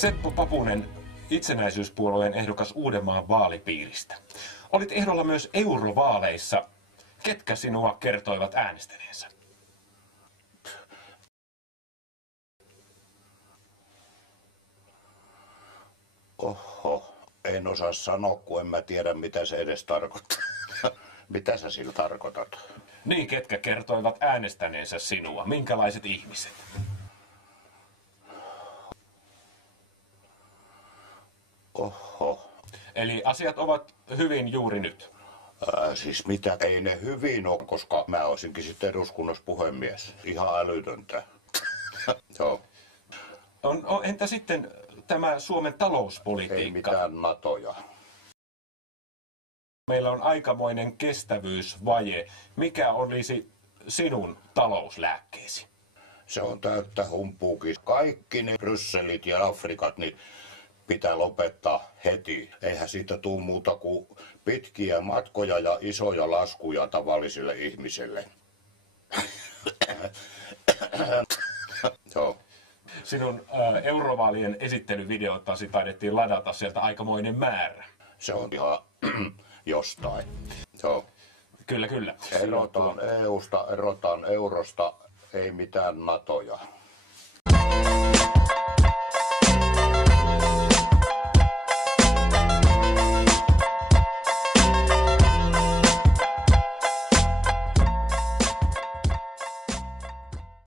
Seppo Papunen, itsenäisyyspuolueen ehdokas Uudenmaan vaalipiiristä. Olit ehdolla myös eurovaaleissa. Ketkä sinua kertoivat äänestäneensä? Oho, en osaa sanoa, kun en mä tiedä, mitä se edes tarkoittaa. Mitä sä sillä tarkoitat? Niin, ketkä kertoivat äänestäneensä sinua? Minkälaiset ihmiset? Oho. Eli asiat ovat hyvin juuri nyt. Siis mitä? Ei ne hyvin ole, koska mä olisinkin sitten eduskunnassa puhemies. Ihan älytöntä. Joo. Entä sitten tämä Suomen talouspolitiikka? Ei mitään NATOja. Meillä on aikamoinen kestävyysvaje. Mikä olisi sinun talouslääkkeesi? Se on täyttä humpuukin. Kaikki ne Brysselit ja Afrikat niin pitää lopettaa heti. Eihän siitä tule muuta kuin pitkiä matkoja ja isoja laskuja tavallisille ihmisille. Joo. Sinun eurovaalien esittelyvideotasi taidettiin ladata sieltä aikamoinen määrä. Se on ihan jostain. Joo. Kyllä, kyllä. Erotaan EUsta, erotaan eurosta, ei mitään NATOja.